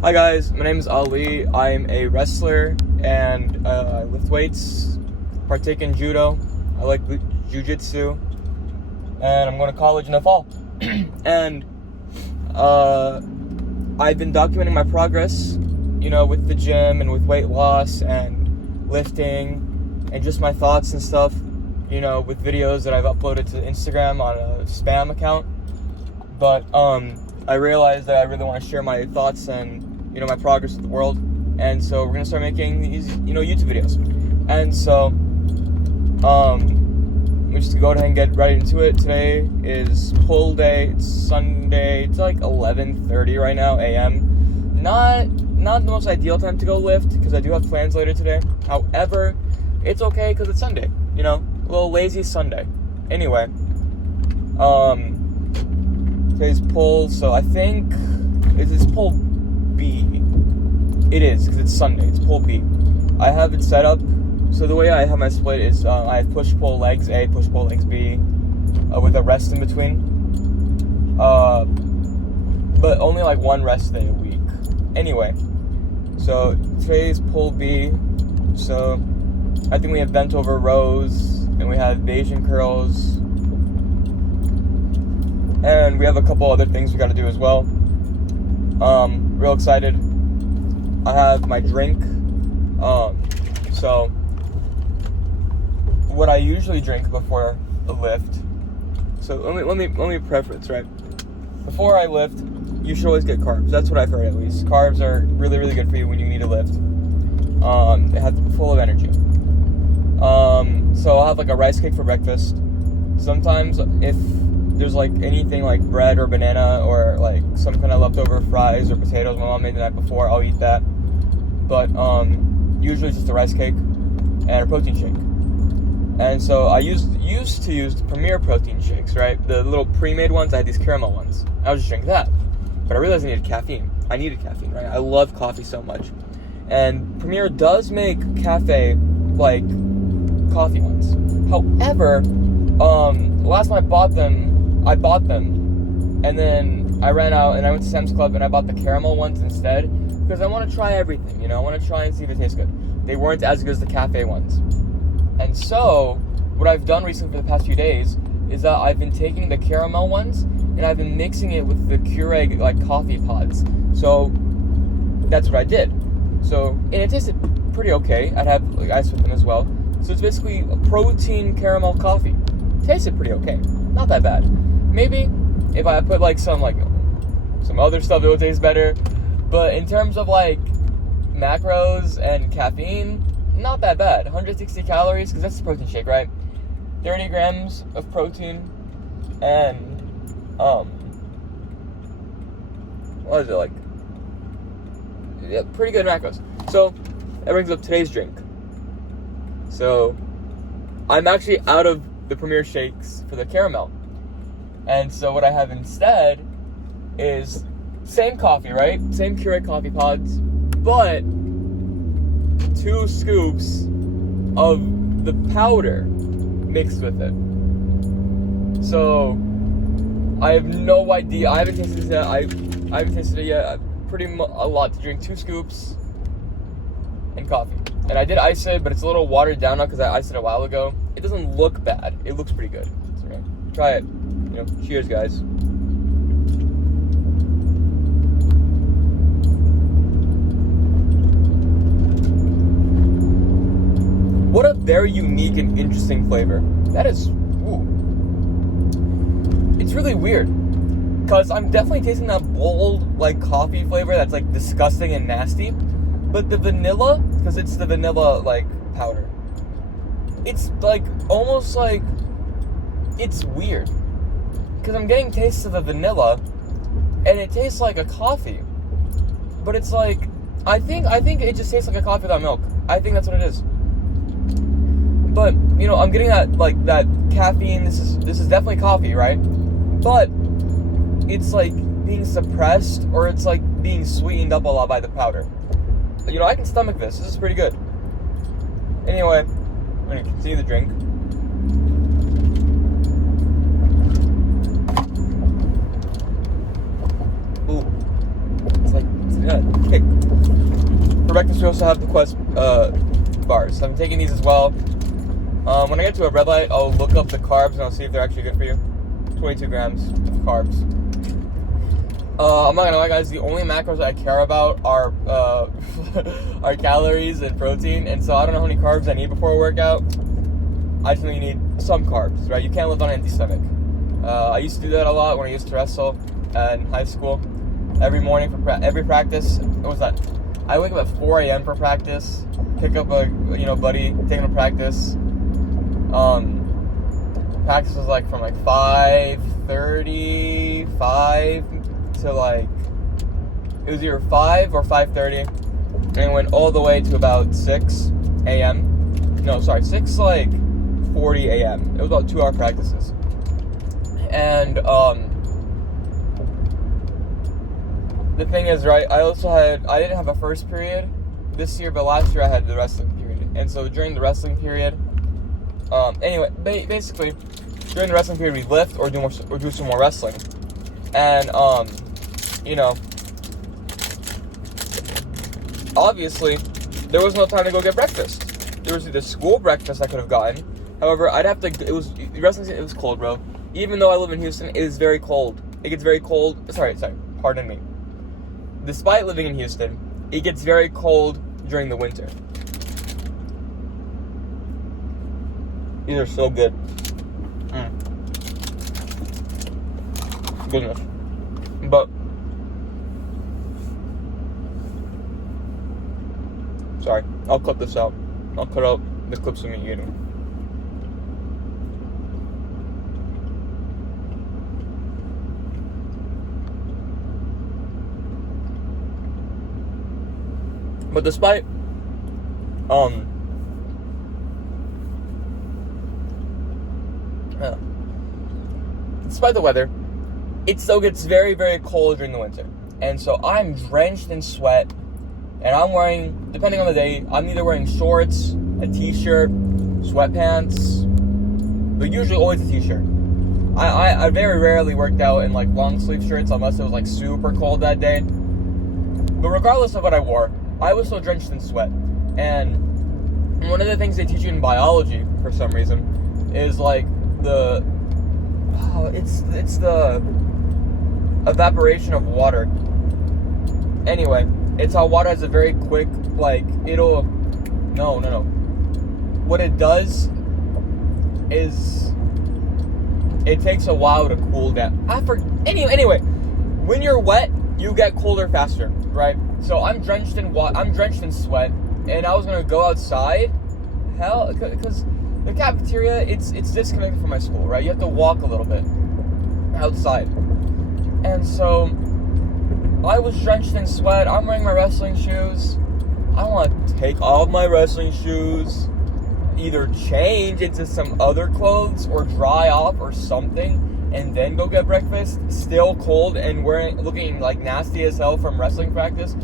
Hi guys, my name is Ali. I'm a wrestler and I lift weights, partake in judo. I like jiu-jitsu, and I'm going to college in the fall. And I've been documenting my progress, with the gym and with weight loss and lifting and just my thoughts and stuff, with videos that I've uploaded to Instagram on a spam account. But I realized that I really want to share my thoughts and my progress with the world, and so we're gonna start making these YouTube videos. And so we just go ahead and get right into it. Today is pull day. It's Sunday. It's like 11:30 right now a.m. Not the most ideal time to go lift because I do have plans later today. However, it's okay because it's Sunday. A little lazy Sunday. Anyway, today's pull. So I think it's pull B. It is, because it's Sunday. It's pull B. I have it set up, so the way I have my split is I have push-pull legs A, push-pull legs B, with a rest in between. But only like one rest day a week. Anyway, so today's pull B. So I think we have bent over rows, and we have Bayesian curls, and we have a couple other things we got to do as well. Real excited. I have my drink. So what I usually drink before a lift. So let me preface, right? Before I lift, you should always get carbs. That's what I've heard, at least. Carbs are really, really good for you when you need to lift. They have full of energy. So I'll have like a rice cake for breakfast. Sometimes if there's like anything like bread or banana or like some kind of leftover fries or potatoes my mom made the night before, I'll eat that. But usually just a rice cake and a protein shake. And so I used to use the Premier protein shakes, right? The little pre-made ones. I had these caramel ones. I would just drink that. But I realized I needed caffeine. Right? I love coffee so much. And Premier does make cafe like coffee ones. However, last time I bought them, and then I ran out and I went to Sam's Club and I bought the caramel ones instead because I want to try everything, I want to try and see if it tastes good. They weren't as good as the cafe ones. And so what I've done recently for the past few days is that I've been taking the caramel ones and I've been mixing it with the Keurig like coffee pods. So that's what I did. So, and it tasted pretty okay. I'd have like ice with them as well. So it's basically a protein caramel coffee. Tasted pretty okay. Not that bad. Maybe if I put like some other stuff, it would taste better. But in terms of like macros and caffeine, not that bad. 160 calories, because that's the protein shake, right? 30 grams of protein, and what is it like? Yeah, pretty good macros. So that brings up today's drink. So I'm actually out of the Premier shakes for the caramel. And so what I have instead is same coffee, right? Same Keurig coffee pods, but 2 scoops of the powder mixed with it. So I have no idea. I haven't tasted it yet. I haven't tasted it yet. A lot to drink. 2 scoops and coffee. And I did ice it, but it's a little watered down now because I iced it a while ago. It doesn't look bad. It looks pretty good. So try it. Cheers, guys. What a very unique and interesting flavor. That is, it's really weird. Because I'm definitely tasting that bold, like, coffee flavor that's, like, disgusting and nasty. But the vanilla, because it's the vanilla, like, powder, it's, like, almost like, it's weird. Because I'm getting tastes of the vanilla, and it tastes like a coffee. But it's like, I think it just tastes like a coffee without milk. I think that's what it is. But, I'm getting that caffeine. This is definitely coffee, right? But it's like being suppressed, or it's like being sweetened up a lot by the powder. I can stomach this. This is pretty good. Anyway, I'm going to continue the drink. Ooh. It's kick. For breakfast, we also have the Quest bars. I'm taking these as well. When I get to a red light, I'll look up the carbs and I'll see if they're actually good for you. 22 grams of carbs. I'm not gonna lie, guys. The only macros I care about are are calories and protein, and so I don't know how many carbs I need before a workout. I just know you need some carbs, right? You can't live on an empty stomach. I used to do that a lot when I used to wrestle in high school. Every morning for every practice, what was that? I wake up at 4 a.m. for practice. Pick up a buddy, take him to practice. Practice was like from like 5:35 to like, it was either 5 or 5:30, and it went all the way to about 6 a.m. No, sorry, 6:40 a.m. It was about 2-hour practices. And the thing is, right, I didn't have a first period this year, but last year I had the wrestling period. And so during the wrestling period, anyway, basically, during the wrestling period, we lift or do some more wrestling. And, obviously, there was no time to go get breakfast. There was either school breakfast I could have gotten. However, it was cold, bro. Even though I live in Houston, it is very cold. It gets very cold. Sorry, pardon me. Despite living in Houston, it gets very cold during the winter. These are so good. Goodness. But, sorry, I'll cut this out. I'll cut out the clips of me eating. But despite the weather, it still gets very, very cold during the winter. And so I'm drenched in sweat, and I'm wearing, depending on the day, I'm either wearing shorts, a t-shirt, sweatpants, but usually always a t-shirt. I very rarely worked out in like long sleeve shirts unless it was like super cold that day. But regardless of what I wore, I was still drenched in sweat. And one of the things they teach you in biology, for some reason, is like it's the evaporation of water. Anyway, it's how water has a very quick, what it does is it takes a while to cool down. Anyway, when you're wet, you get colder faster, right? So I'm drenched in sweat, and I was gonna go outside, because the cafeteria, it's disconnected from my school, right? You have to walk a little bit outside, and so I was drenched in sweat. I'm wearing my wrestling shoes. I want to take off my wrestling shoes, either change into some other clothes or dry off or something, and then go get breakfast, still cold and looking like nasty as hell from wrestling practice.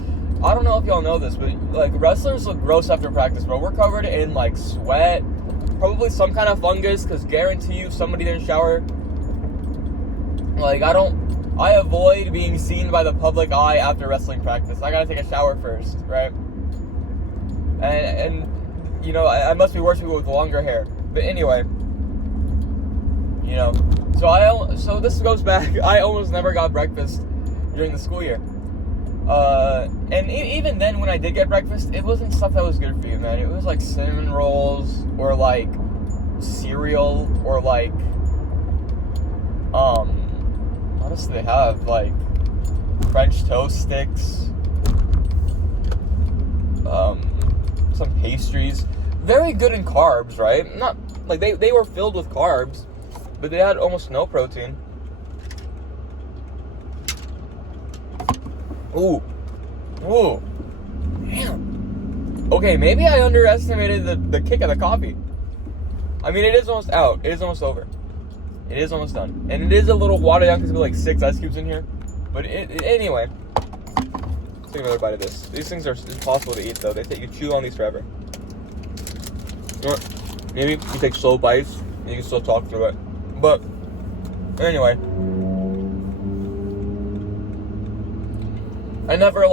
I don't know if y'all know this, but like wrestlers look gross after practice, bro. We're covered in like sweat, probably some kind of fungus, because guarantee you somebody didn't shower. Like, I avoid being seen by the public eye after wrestling practice. I gotta take a shower first, right? And I must be worse people with longer hair. But anyway, so this goes back. I almost never got breakfast during the school year. And even then, when I did get breakfast, it wasn't stuff that was good for you, man. It was like cinnamon rolls, or like cereal, or like, what else do they have? Like French toast sticks, some pastries. Very good in carbs, right? Not like they were filled with carbs, but they had almost no protein. Ooh, damn. Okay, maybe I underestimated the kick of the coffee. I mean, it is almost out. It is almost over. It is almost done. And it is a little watered down because there's like 6 ice cubes in here. But anyway, let's take another bite of this. These things are impossible to eat, though. You chew on these forever. You know what? Maybe you take slow bites and you can still talk through it. But anyway, I never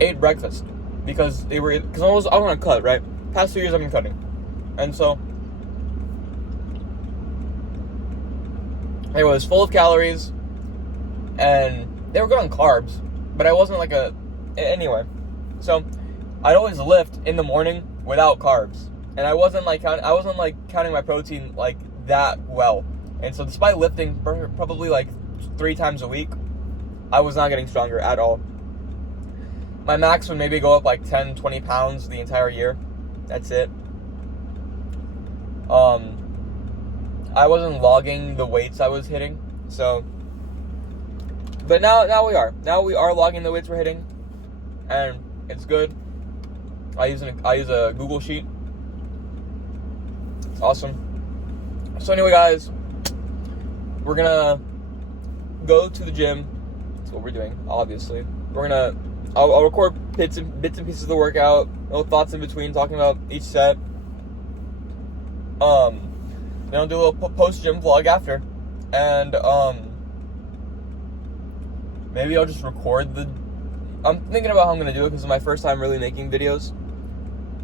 ate breakfast because I was on a cut, right? Past 2 years I've been cutting, and so it was full of calories, and they were good on carbs, but I wasn't like anyway. So I'd always lift in the morning without carbs, and I wasn't counting my protein like that well. And so despite lifting probably like 3 times a week, I was not getting stronger at all. My max would maybe go up like 10, 20 pounds the entire year. That's it. I wasn't logging the weights I was hitting, so. But now we are. Now we are logging the weights we're hitting, and it's good. I use a Google Sheet. It's awesome. So anyway, guys, we're gonna go to the gym. That's what we're doing, obviously. I'll record bits and pieces of the workout, little thoughts in between, talking about each set. Then I'll do a little post-gym vlog after. And, maybe I'll just record I'm thinking about how I'm going to do it because it's my first time really making videos.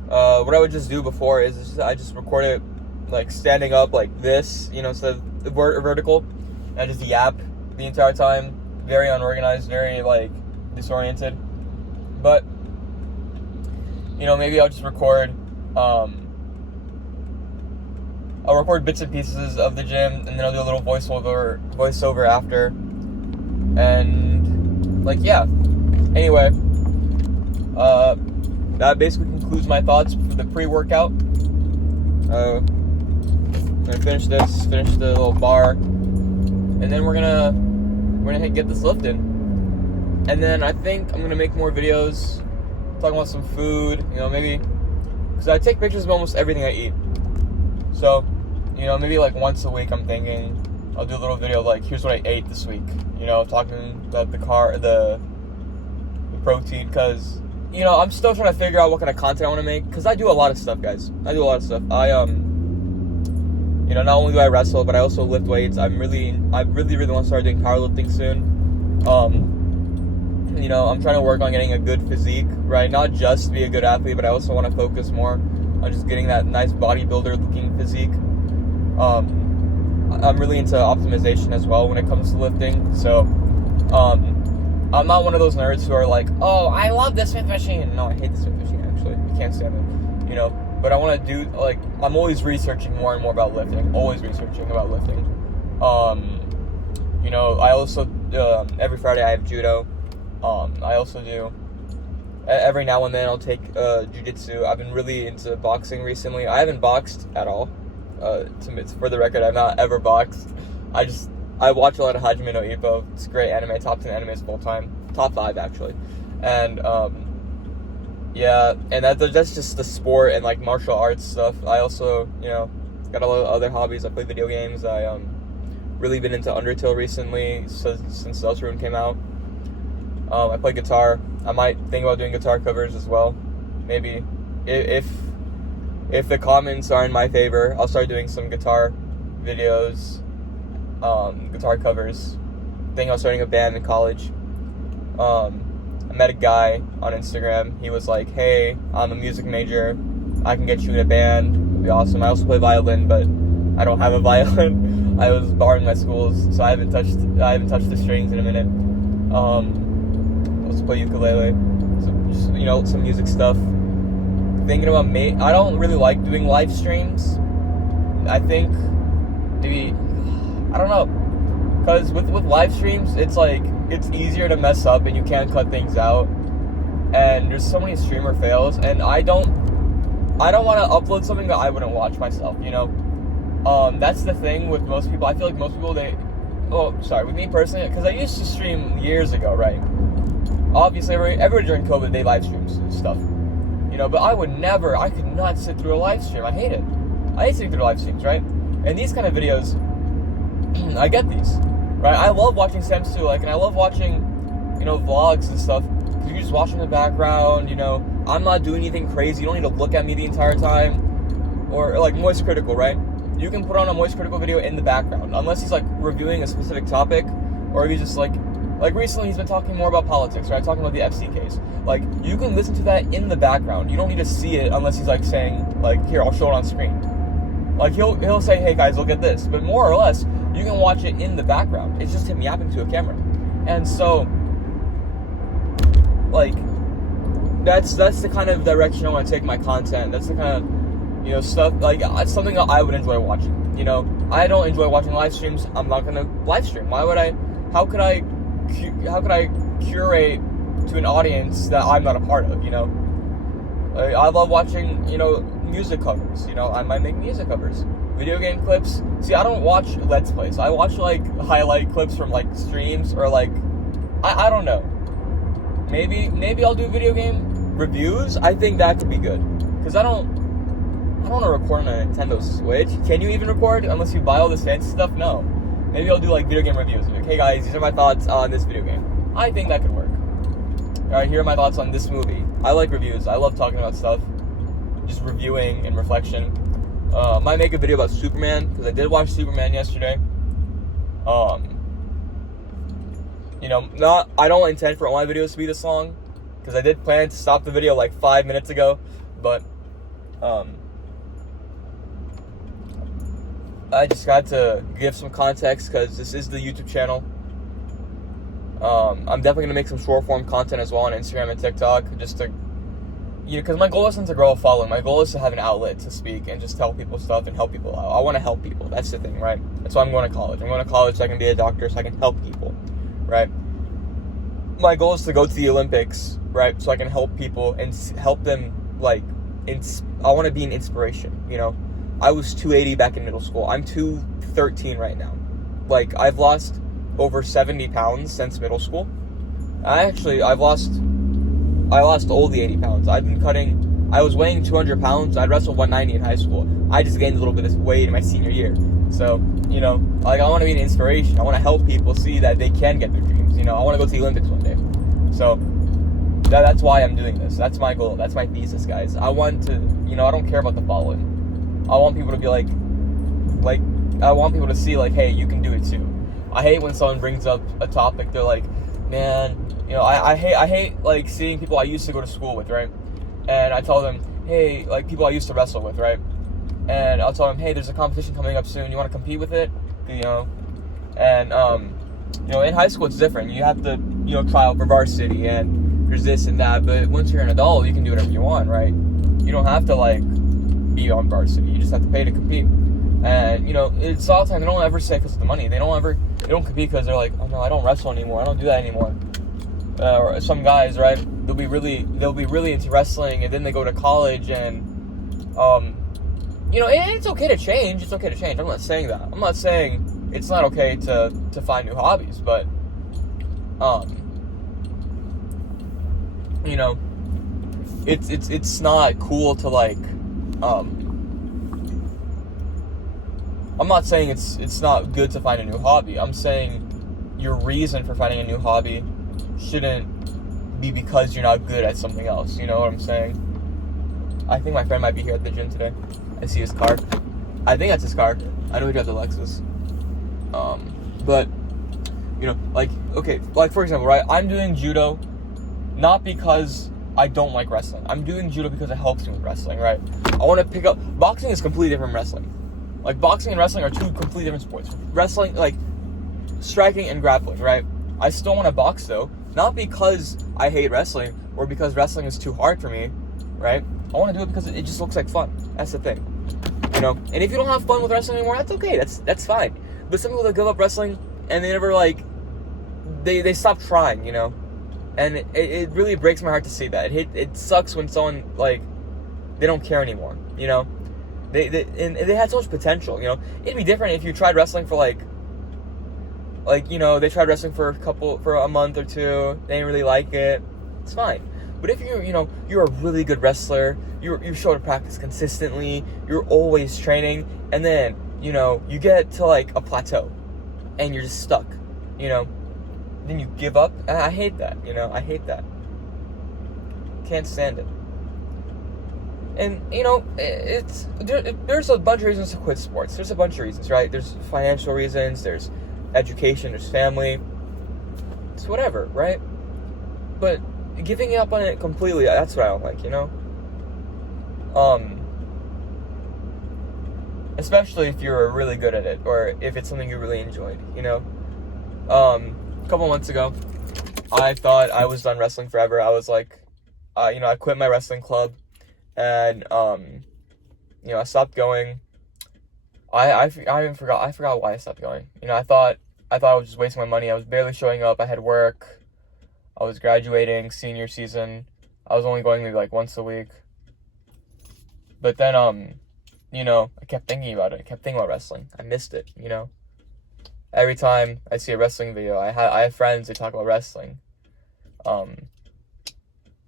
What I would just do before is I just record it, like, standing up like this, instead of vertical. And I just yap the entire time. Very unorganized, very, like, disoriented. But, maybe I'll just record, I'll record bits and pieces of the gym, and then I'll do a little voiceover after. And, like, yeah. Anyway, that basically concludes my thoughts for the pre-workout. I'm gonna finish the little bar, and then we're gonna get this lifted. And then I think I'm gonna make more videos talking about some food, maybe, because I take pictures of almost everything I eat. So, maybe like once a week I'm thinking I'll do a little video like, here's what I ate this week, talking about the protein, because, I'm still trying to figure out what kind of content I want to make, because I do a lot of stuff, guys. I do a lot of stuff. I, not only do I wrestle, but I also lift weights. I really want to start doing powerlifting soon. I'm trying to work on getting a good physique, right? Not just to be a good athlete, but I also want to focus more on just getting that nice bodybuilder-looking physique. I'm really into optimization as well when it comes to lifting. So, I'm not one of those nerds who are like, oh, I love this Smith machine. No, I hate the Smith machine, actually. I can't stand it, But I want to do, like, I'm always researching more and more about lifting. Always researching about lifting. I also, every Friday I have judo. I also do, every now and then I'll take jiu-jitsu. I've been really into boxing recently. I haven't boxed at all. For the record, I've not ever boxed. I watch a lot of Hajime no Ippo. It's a great anime, top 10 animes of all time. Top 5, actually. And, yeah, and that's just the sport and, like, martial arts stuff. I also, got a lot of other hobbies. I play video games. I, really been into Undertale recently, since Deltarune came out. I play guitar. I might think about doing guitar covers as well. Maybe. If the comments are in my favor, I'll start doing some guitar videos, guitar covers. I think I was starting a band in college. I met a guy on Instagram. He was like, hey, I'm a music major. I can get you in a band. It'd be awesome. I also play violin, but I don't have a violin. I was borrowing my school's, so I haven't touched the strings in a minute. Also play ukulele. So just, some music stuff. Thinking about I don't really like doing live streams. I think maybe, I don't know, because with live streams, it's like, it's easier to mess up and you can't cut things out, and there's so many streamer fails, and I don't want to upload something that I wouldn't watch myself, that's the thing with most people. I feel like most people, with me personally, because I used to stream years ago, right? Obviously, everybody during COVID, they live streams and stuff, but I could not sit through a live stream. I hate it. I hate sitting through live streams, right? And these kind of videos, I get these, right? I love watching Sam's too, and I love watching, vlogs and stuff, because you can just watch in the background, I'm not doing anything crazy. You don't need to look at me the entire time, or, like, Moist Critical, right? You can put on a Moist Critical video in the background, unless he's, like, reviewing a specific topic, or if he's just, like, Like, recently he's been talking more about politics, right? Talking about the FC case. Like, you can listen to that in the background. You don't need to see it unless he's, like, saying, like, here, I'll show it on screen. Like, he'll say, hey, guys, look at this. But more or less, you can watch it in the background. It's just him yapping to a camera. And so, like, that's the kind of direction I want to take my content. That's the kind of, you know, stuff, like, it's something that I would enjoy watching. You know, I don't enjoy watching live streams. I'm not going to live stream. Why would I, how could I curate to an audience that I'm not a part of, you know? I love watching, you know, music covers, you know, I might make music covers. Video game clips. See, I don't watch Let's Plays. I watch, like, highlight clips from, like, streams, or, like, I don't know. Maybe I'll do video game reviews. I think that could be good. Because I don't want to record on a Nintendo Switch. Can you even record unless you buy all this fancy stuff? No. Maybe I'll do, like, video game reviews. Like, hey guys, these are my thoughts on this video game. I think that could work. Alright, here are my thoughts on this movie. I like reviews. I love talking about stuff. Just reviewing and reflection. Might make a video about Superman, because I did watch Superman yesterday. You know, I don't intend for all my videos to be this long, because I did plan to stop the video like 5 minutes ago, but, I just got to give some context, because this is the YouTube channel. I'm definitely going to make some short form content as well on Instagram and TikTok, just to, you know, because my goal isn't to grow a following. My goal is to have an outlet to speak and just tell people stuff and help people out. I want to help people. That's the thing, right? That's why I'm going to college. I'm going to college so I can be a doctor, so I can help people, right? My goal is to go to the Olympics, right? So I can help people and help them, like, I want to be an inspiration, you know? I was 280 back in middle school. I'm 213 right now. Like, I've lost over 70 pounds since middle school. I lost all the 80 pounds. I was weighing 200 pounds. I'd wrestled 190 in high school. I just gained a little bit of weight in my senior year. So, you know, like, I want to be an inspiration. I want to help people see that they can get their dreams. You know, I want to go to the Olympics one day. So, that's why I'm doing this. That's my goal. That's my thesis, guys. I want to, you know, I don't care about the following. I want people to be like, I want people to see, like, hey, you can do it too. I hate when someone brings up a topic, they're like, man, you know, I hate, like, seeing people I used to go to school with, right? And I tell them, hey, like, people I used to wrestle with, right? And I'll tell them, hey, there's a competition coming up soon, you want to compete with it? You know? And, you know, in high school it's different. You have to, you know, try out for varsity, and there's this and that, but once you're an adult, you can do whatever you want, right? You don't have to, like, be on varsity, you just have to pay to compete. And, you know, it's all the time, they don't ever say because of the money. They don't compete because they're like, oh no, I don't wrestle anymore, I don't do that anymore. Or some guys, right, they'll be really into wrestling, and then they go to college, and, you know, it's okay to change, I'm not saying that. I'm not saying it's not okay to find new hobbies, but, you know, it's not cool to, like, I'm not saying it's not good to find a new hobby. I'm saying your reason for finding a new hobby shouldn't be because you're not good at something else. You know what I'm saying? I think my friend might be here at the gym today. I see his car. I think that's his car. I know he drives a Lexus. But, you know, like, okay, like, for example, right, I'm doing judo not because I don't like wrestling. I'm doing judo because it helps me with wrestling, right? I want to pick up, boxing is completely different from wrestling. Like, boxing and wrestling are two completely different sports. Wrestling, like, striking and grappling, right? I still want to box, though. Not because I hate wrestling or because wrestling is too hard for me, right? I want to do it because it just looks like fun. That's the thing. You know? And if you don't have fun with wrestling anymore, that's okay. That's fine. But some people that give up wrestling and they never, like, they stop trying, you know? And it really breaks my heart to see that. It sucks when someone, like, they don't care anymore, you know? They had so much potential, you know. It'd be different if you tried wrestling for like, you know, they tried wrestling for a month or two, they didn't really like it. It's fine. But if you're a really good wrestler, you show up to practice consistently, you're always training, and then, you know, you get to like a plateau, and you're just stuck, you know, then you give up. I hate that, you know. I hate that. Can't stand it. And, you know, there's a bunch of reasons to quit sports. There's a bunch of reasons, right? There's financial reasons, there's education, there's family. sports, whatever, right? But giving up on it completely, that's what I don't like, you know? Especially if you're really good at it, or if it's something you really enjoyed, you know? A couple months ago, I thought I was done wrestling forever. I was like, I quit my wrestling club, and, I stopped going. I forgot why I stopped going. I thought I was just wasting my money. I was barely showing up. I had work. I was graduating senior season. I was only going maybe like once a week. But then, I kept thinking about it. I kept thinking about wrestling. I missed it, Every time I see a wrestling video, I have friends that talk about wrestling.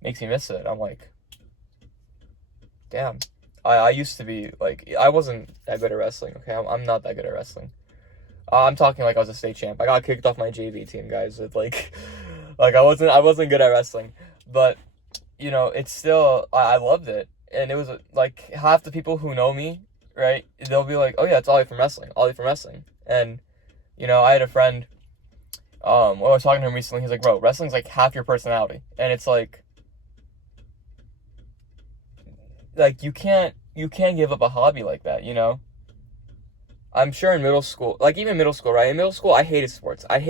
Makes me miss it. I'm like, damn. I used to be, like, I wasn't that good at wrestling, okay? I'm not that good at wrestling. I'm talking like I was a state champ. I got kicked off my JV team, guys. With like I wasn't good at wrestling. But, it's still, I loved it. And it was, like, half the people who know me, right, they'll be like, oh, yeah, it's Ollie from wrestling. And, I had a friend, I was talking to him recently. He's like, bro, wrestling's, like, half your personality. And it's, like, you can't give up a hobby like that, I'm sure in middle school, like, even middle school, right? In middle school, I hated sports. I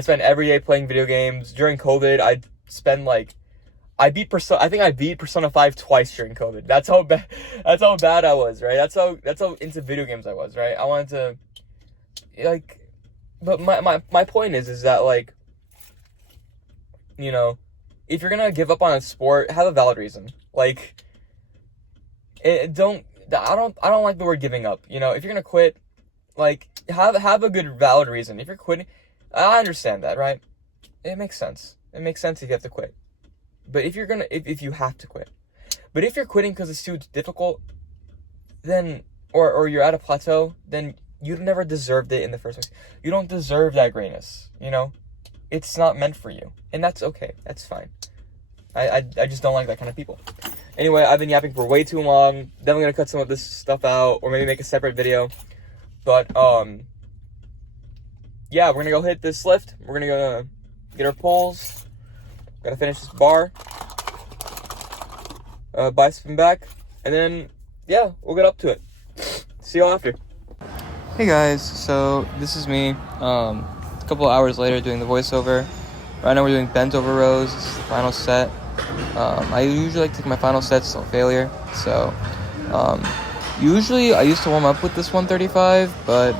spent every day playing video games. During COVID, I beat Persona 5 twice during COVID. That's how bad I was, right? That's how into video games I was, right? I wanted to, like, but my point is that, like, if you're gonna give up on a sport, have a valid reason. Like, I don't like the word giving up. If you're gonna quit, like, have a good valid reason. If you're quitting, I understand that, right? It makes sense. It makes sense if you have to quit. But if you have to quit. But if you're quitting because it's too difficult, then, or you're at a plateau, then you never deserved it in the first place. You don't deserve that greatness, It's not meant for you. And that's okay. That's fine. I just don't like that kind of people. Anyway, I've been yapping for way too long. Then I'm going to cut some of this stuff out, or maybe make a separate video. But, yeah, we're going to go hit this lift. We're going to go get our pulls. Gotta finish this bar. Bicep and back. And then, yeah, we'll get up to it. See y'all after. Hey guys, so this is me. A couple of hours later doing the voiceover. Right now we're doing bent over rows. This is the final set. I usually like to take my final sets till failure. So, usually I used to warm up with this 135, but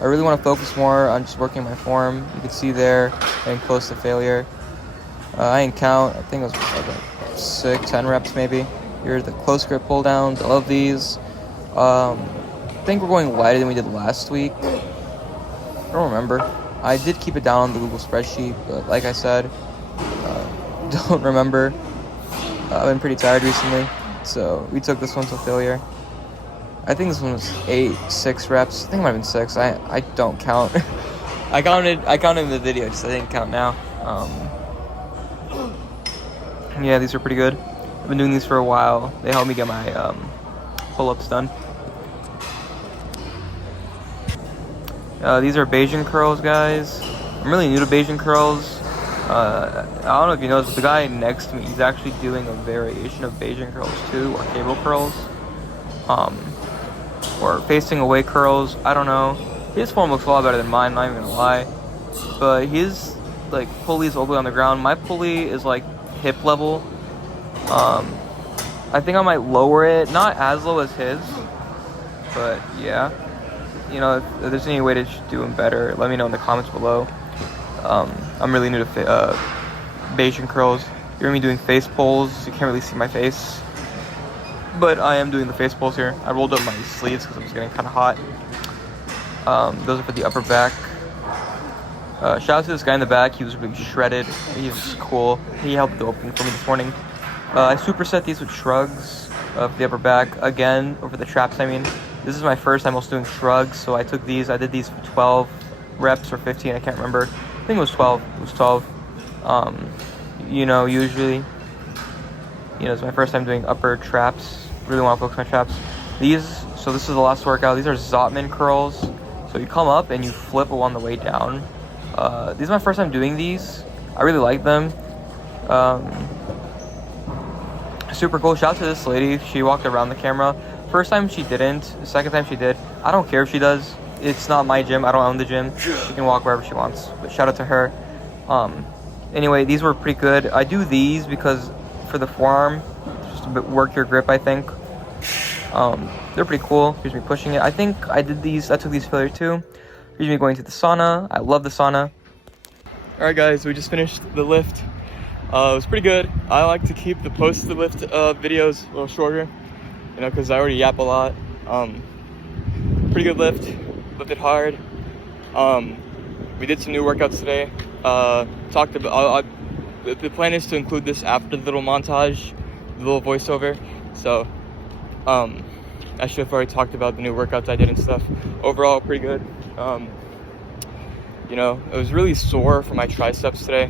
I really want to focus more on just working my form. You can see there, getting close to failure. I didn't count. I think it was like 10 reps maybe. Here's the close grip pull downs. I love these. I think we're going lighter than we did last week. I don't remember. I did keep it down on the Google spreadsheet, but like I said, don't remember. I've been pretty tired recently, so we took this one to failure. I think this one was 6 reps. I think it might have been 6. I don't count. I counted in the video, just I didn't count now. Yeah, these are pretty good. I've been doing these for a while. They help me get my pull-ups done. These are Bayesian curls, guys. I'm really new to Bayesian curls. I don't know if you noticed, but the guy next to me, he's actually doing a variation of Bayesian curls too, or cable curls. Or facing away curls. I don't know. His form looks a lot better than mine, not even gonna lie. But his, like, pulley is all the way on the ground. My pulley is, like, hip level. I think I might lower it, not as low as his, but yeah. If there's any way to do them better, let me know in the comments below. I'm really new to Bayesian curls. You're gonna be doing face pulls, so you can't really see my face, but I am doing the face pulls here. I rolled up my sleeves because it was getting kind of hot. Those are for the upper back. Shout out to this guy in the back. He was really shredded. He was cool. He helped the opening for me this morning. I superset these with shrugs for the upper back. Again, over the traps, I mean. This is my first time also doing shrugs, so I took these. I did these for 12 reps or 15. I can't remember. I think it was 12. It was 12. Usually, it's my first time doing upper traps. Really want to focus on my traps. So this is the last workout. These are Zotman curls. So you come up and you flip on the way down. This is my first time doing these. I really like them. Super cool. Shout out to this lady. She walked around the camera. First time she didn't. The second time she did. I don't care if she does. It's not my gym. I don't own the gym. She can walk wherever she wants. But shout out to her. Anyway, these were pretty good. I do these because for the forearm, just to work your grip, I think. They're pretty cool. Here's me pushing it. I think I took these failure too. Here's me going to the sauna. I love the sauna. Alright guys, we just finished the lift. It was pretty good. I like to keep the post the lift videos a little shorter, you know, because I already yap a lot. Pretty good lift. Lifted hard. We did some new workouts today. Talked about the plan is to include this after the little montage, the little voiceover. So I should have already talked about the new workouts I did and stuff. Overall, pretty good. You know, it was really sore for my triceps today.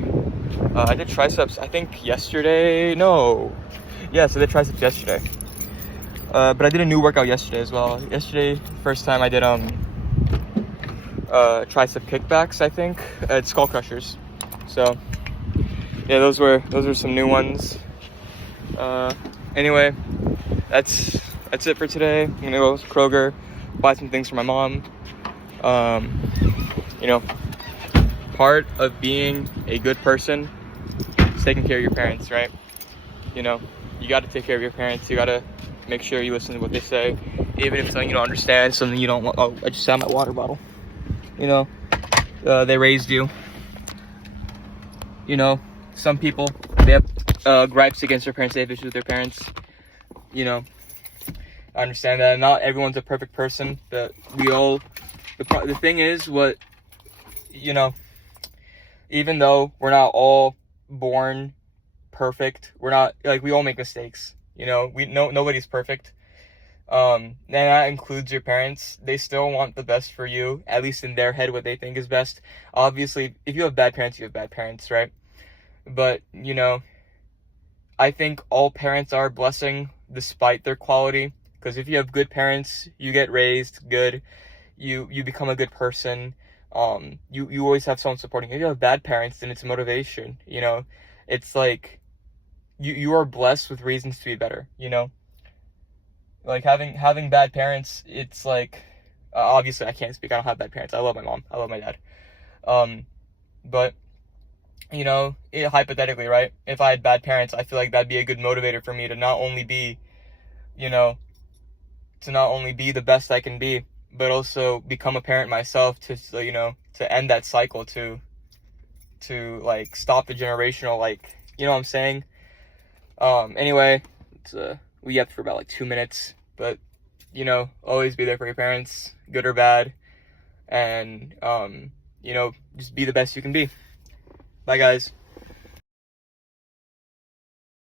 I did triceps, I think yesterday. No, yes, I did triceps yesterday. But I did a new workout yesterday as well. Yesterday, first time I did tricep kickbacks, I think, at Skull Crushers. So yeah, those were some new ones. Anyway, that's it for today. I'm gonna go to Kroger, buy some things for my mom. You know, part of being a good person is taking care of your parents, right? You know, you got to take care of your parents. You got to make sure you listen to what they say, even if it's something you don't understand, something you don't want. Oh, I just found my water bottle. You know, they raised you. You know, some people, they have gripes against their parents, they have issues with their parents. You know, I understand that not everyone's a perfect person, but we all, the thing is, you know, even though we're not all born perfect, we're not, like, we all make mistakes. You know, nobody's perfect. And that includes your parents. They still want the best for you, at least in their head, what they think is best. Obviously, if you have bad parents, you have bad parents, right? But, you know, I think all parents are a blessing despite their quality. Because if you have good parents, you get raised good. You become a good person. You always have someone supporting you. If you have bad parents, then it's motivation. You know, it's like you are blessed with reasons to be better. You know, like having bad parents. It's like obviously I can't speak. I don't have bad parents. I love my mom. I love my dad. But you know, hypothetically, right? If I had bad parents, I feel like that'd be a good motivator for me to not only be, you know, the best I can be, but also become a parent myself to, you know, to end that cycle, to like stop the generational, like, you know what I'm saying? Anyway, we yapped for about like 2 minutes, but you know, always be there for your parents, good or bad, and you know, just be the best you can be. Bye guys.